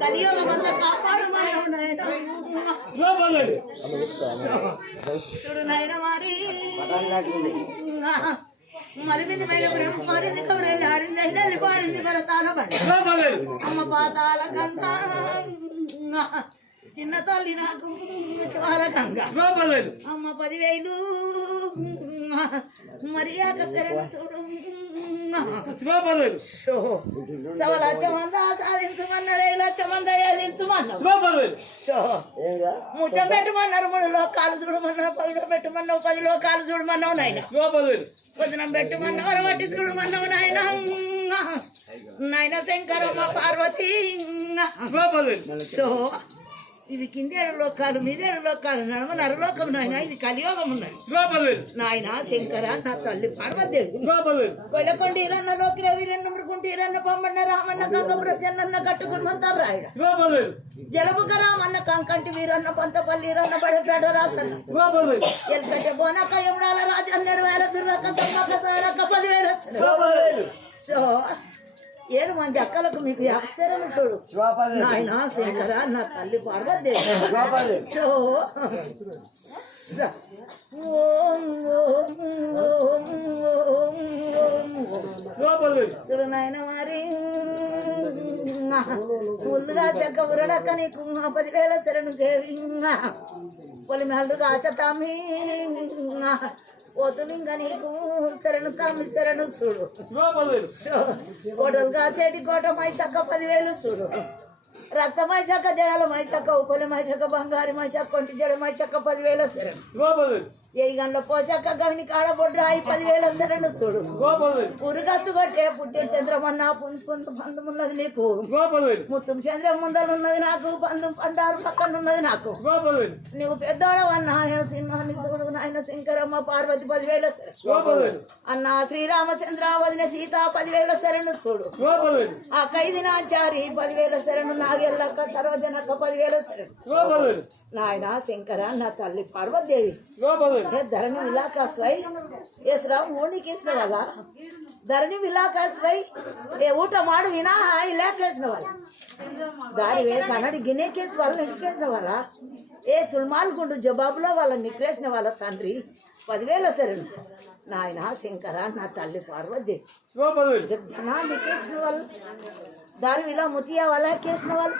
కలియోగమంతా కాపాడమని చూడు నాయన మరి మలిమింది మైన మారింది కబురెళ్ళి ఆడింది వెళ్ళి పాడింది మన తాళపడి అమ్మ పాతాల గంగా చిన్న తల్లి నాకు గంగా అమ్మ 10,000 మరి శరణ చూడు సవలచ్చమంద సాధించమన్నారే లచ్చమంద ఏదించమన్నారు ముచ్చం పెట్టమన్నారు 3 లోకాలు చూడమన్నావు 10 పెట్టమన్నావు 10 లోకాలు చూడమన్నావు నాయన భోజనం పెట్టమన్నావు వడ్డీ చూడమన్నావు నాయన నాయన శంకరమ్మ పార్వతి ఇవి కిందేడు లోకాలు మీదేడు లోకాలు నడమ నరలోకం నాయన ఇది కలియోగం ఉన్నది నాయన శంకర నా తల్లి పార్వదేవి కొలకొండ ఈరన్న లోకిర వీరన్న మురుకుంటి ఈరన్న పొమ్మన్న రామన్న గంగపురన్న కట్టుకున్నంతారు రాయడ జలబుక రామన్న కంకంటి వీరన్న పంతపల్లి ఈరన్న బడపేట రాసన్న ఎల్కట్టే బోనక్క యముడాల రాజన్నడు వేల దుర్రక్క సమ్మక్క సారక్క 10,000 సో 7 మంది అక్కలకు మీకు అక్షరము చూడు నాయన శంకర నా తల్లి పార్వదేవి సో చూడు నాయన మరి ముందుగా చెక్క ఉరడక్క నీకు 10,000 శరణు దేవి పొలి మెల్లు కాచతామి పోతులింగ నీకు శరణు తామి శరణు చూడు కోటలు కాసేటి కోట మైసక్క 10,000 చూడు రక్త మైసక్క జడాల మైసక్క ఉప్పలి మైసక్క బంగారు మైసక్క కొంటి జడ మైసక్క 10,000 శరణు ఏ గంటల పోచక్క గవిని కాడ బొడ్రాయి 10,000 శరణు చూడు పురుగత్తు కొట్టే పుట్టే చంద్రమన్న పుంజుకుంటూ బంధం ఉన్నది నీకు ముత్తం చంద్రం ముందలు ఉన్నది నాకు బంధం పండారు పక్కన ఉన్నది నాకు నువ్వు పెద్దోడవన్నా నేను సినిమాని చూడు నాయన శంకరమ్మ పార్వతి 10,000 శరణు అన్న శ్రీరామచంద్ర వదిన సీత 10,000 శరణు చూడు ఆ ఖైదీ నాచారి 10,000 శరణు నాగెల్లక్క సరోజనక్క 10,000 శరణు నాయన శంకర నా తల్లి పార్వదేవి ధరణి విలాకాస్వై ఏసరావు ఊಣಿకేసిన వాళ్ళ ధరణి విలాకాస్వై ఏ ಊಟ ಮಾಡು ವಿನಾ ಇಲಾಖೇసిన వాళ్ళ దారివే కన్నడి గిన్నెకేసి వాళ్ళ నిక్కేసిన వాళ్ళ ఏ సుల్మాన్ గుండు జవాబులో వాళ్ళ నిక్కేసిన వాళ్ళ తండ్రి 10,000 శరణు నాయన శంకర నా తల్లి పార్వదేవి జనా నిక్కేసిన వాళ్ళు దారి ఇలా ముతియా వాళ్ళ కేసిన వాళ్ళు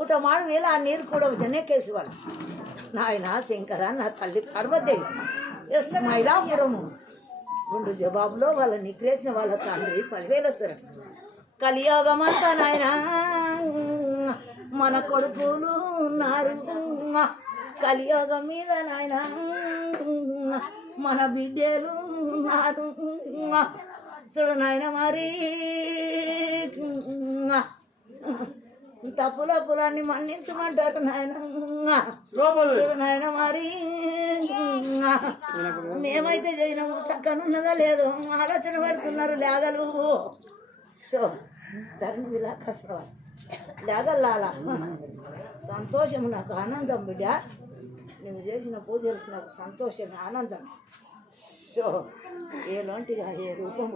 ಊಟ ಮಾಡು వేళ ఆ నీరు కూడా జనకేసి వాళ్ళు నాయన శంకర నా తల్లి పార్వదేవి ఎస్ మైలాపురము 2 జవాబులో వాళ్ళ నిగ్రేసిన వాళ్ళ తండ్రి 10,000 శరణు కలియోగమంతా నాయన మన కొడుకులు ఉన్నారు కలియోగం మీద నాయన మన బిడ్డలు ఉన్నారు చూడు నాయన మరి తప్పుల పులాన్ని మన్నించమంటారు నాయన చూడు నాయన మరి మేమైతే చేయనము చక్కనున్నదా లేదు ఆలోచన పడుతున్నారు లేగలు సో ధరణి విలాకాస లేగల్లాలా సంతోషం నాకు ఆనందం బిడ్డ నువ్వు చేసిన పూజలకు నాకు సంతోషం ఆనందం సో ఏ లోంటిగా ఏ రూపం